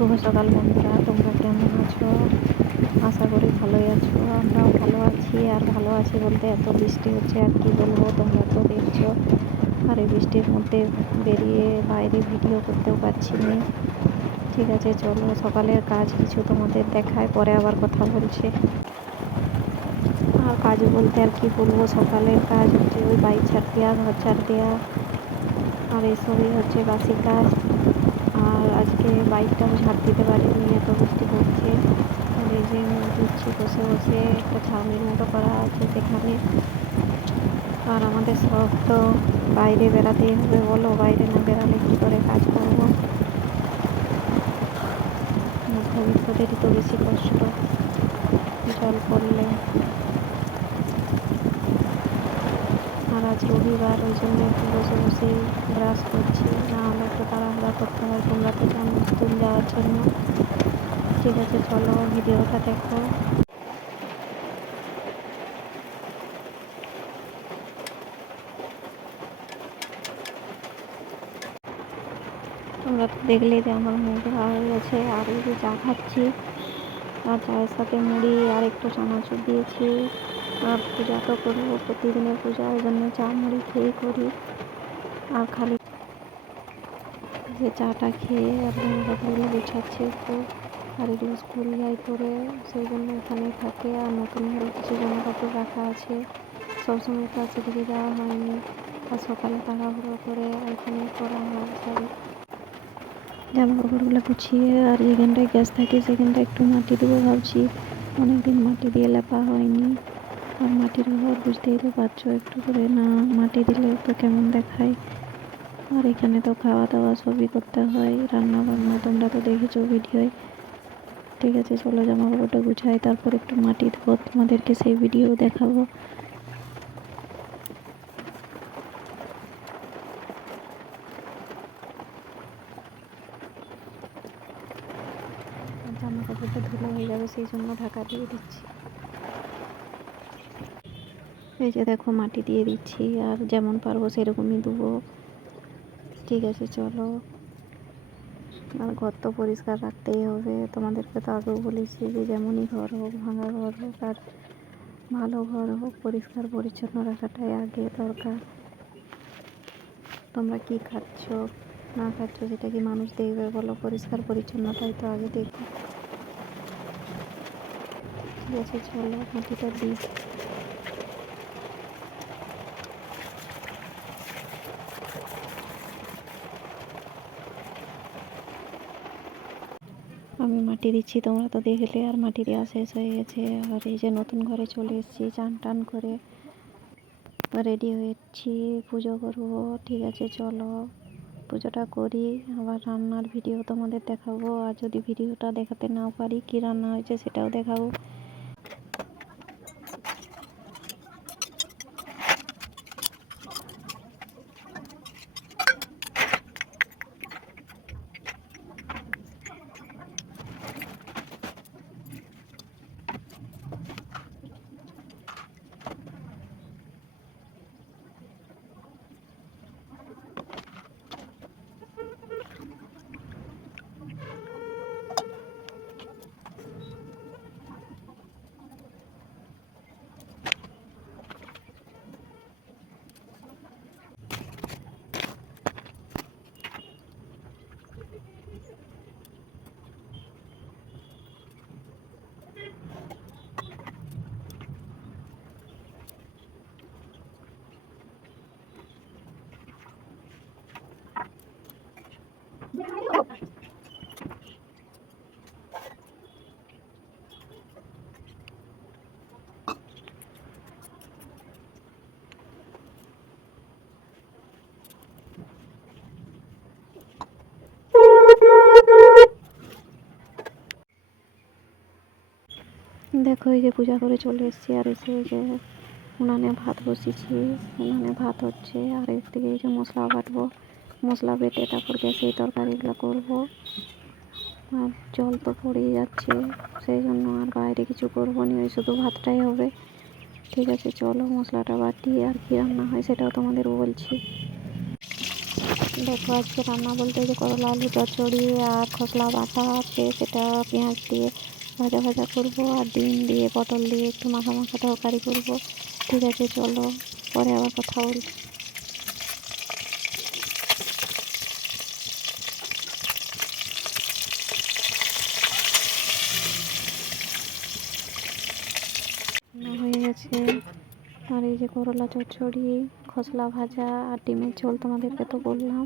শুভ সকাল বন্ধুরা, তোমরা কেমন আছো? আশা করি ভালোই আছো। আমরাও ভালো আছি। আর ভালো আছি বলতে এত বৃষ্টি হচ্ছে আর কি বলবো, তোমরা তো দেখছো। আর এই বৃষ্টির মধ্যে বেরিয়ে বাইরে ভিডিও করতেও পারছি না। ঠিক আছে, চলো সকালের কাজ কিছু তোমাদের দেখায়, পরে আবার কথা বলছি। আর কাজ বলতে আর কি বলবো, সকালের কাজ হচ্ছে ওই বাইক ঝাড় দেওয়া, ঘর ঝাড় দেওয়া, আর এসবই হচ্ছে বাসি কাজ। আর আজকে বাইকটাও ঝাড় দিতে পারিনি, এত বৃষ্টি পড়ছে। আর এই যে মুখ ধুচ্ছি বসে বসে, একটা ছাউনির মতো করা আছে সেখানে। আর আমাদের সব তো বাইরে বেড়াতেই হবে, বলো বাইরে না বেড়ালে কী করে কাজ করবো? মধ্যবিত্তদেরই তো বেশি কষ্ট জল পড়লে। আর আজ রবিবার, ওই জন্য একটু বসে বসেই ব্রাশ করছি, না হলে একটু তাড়াহুড়া করতে হয়, তোমরা তো জানো স্কুল যাওয়ার জন্য। ঠিক আছে, চলো ভিডিওটা দেখো। তোমরা তো দেখলে যে আমার মুখ ধোয়া হয়ে গেছে। আর এই যে চা খাচ্ছি, আর চায়ের সাথে মুড়ি আর একটু চানাচুর দিয়েছি। আর পূজা তো করবো, প্রতিদিনের পূজা, ওই জন্য চা মুড়ি খেয়েই করি। আর খালি যে চাটা খেয়ে আর জামাকাপড়গুলো গুছাচ্ছি একটু। আর এগুলো স্কুল যাই করে, সেই জন্য এখানেই থাকে। আর নতুন ঘরে কিছু জামাকাপড় রাখা আছে, সবসময় তো আর সেদিকে যাওয়া হয়নি। আর সকালে তাড়াহুড়ো করে এখানেই করা হয় সব জামা কাপড়গুলো গুছিয়ে। আর যেখানটায় গ্যাস থাকে সেখানটায় একটু মাটি দেবো ভাবছি, অনেকদিন মাটি দিয়ে লেপা হয়নি। আর মাটির ঘর বুঝতেই তো পারছো, একটু করে না মাটি দিলে তো কেমন দেখায়। আর এখানে তো খাওয়া দাওয়া সবই করতে হয়, রান্না বান্না তোমরা তো দেখেছো ভিডিওয়। ঠিক আছে, চলো জামা কাপড়টা গুছাই, তারপর একটু মাটি দেবো, তোমাদেরকে সেই ভিডিও দেখাবো। জামা কাপড়টা ধুলো হয়ে যাবে, সেই জন্য ঢাকা দিয়ে দিচ্ছি। এই যে দেখো মাটি দিয়ে দিচ্ছি, আর যেমন পারবো সেরকমই দেবো। ঠিক আছে, চলো। আর ঘর তো পরিষ্কার রাখতেই হবে, তোমাদেরকে তো আগেও বলেছি যে যেমনই ঘর হোক, ভাঙা ঘর হোক আর ভালো ঘর হোক, পরিষ্কার পরিচ্ছন্ন রাখাটাই আগে দরকার। তোমরা কি খাচ্ছ না খাচ্ছ সেটা কি মানুষ দেখবে বলো? পরিষ্কার পরিচ্ছন্নতাই তো আগে দেখবে। ঠিক আছে, চলো মাটিটা দিই। আমি মাটি দিচ্ছি, তোমরা তো দেখলে। আর মাটি দেওয়া শেষ হয়ে গেছে। আর এই যে নতুন ঘরে চলে এসেছি, চান টান করে রেডি হয়েছি, পুজো করবো। ঠিক আছে, চলো পুজোটা করি, আবার রান্নার ভিডিও তোমাদের দেখাবো। আর যদি ভিডিওটা দেখাতে নাও পারি, কি রান্না হয়েছে সেটাও দেখাবো। দেখো এই যে পূজা করে চলে এসেছি, আর এসে এই যে উনানে ভাত বসিয়েছি, উনানে ভাত হচ্ছে। আর একদিকে এই যে মশলা বাটবো, মশলা বেটে তারপর গ্যাসে এই তরকারিগুলো করবো। আর জল তো পড়েই যাচ্ছে, সেই জন্য আর বাইরে কিছু করবো না, ওই শুধু ভাতটাই হবে। ঠিক আছে, চলো মশলাটা বাটি, আর কি রান্না হয় সেটাও তোমাদের বলছি। দেখো আজকে রান্না বলতে যে করলা আলু চচ্চড়ি আর খসলা বাটা আছে, সেটা পেঁয়াজ দিয়ে ভাজা ভাজা করবো, আর ডিম দিয়ে পটল দিয়ে একটু মাখা মাখা তরকারি করবো। ঠিক আছে, চলো পরে আবার কথা বলছি। রান্না হয়ে গেছে। আর এই যে করলা চচ্চড়ি, খসলা ভাজা আর ডিমের ঝোল তোমাদেরকে তো বললাম।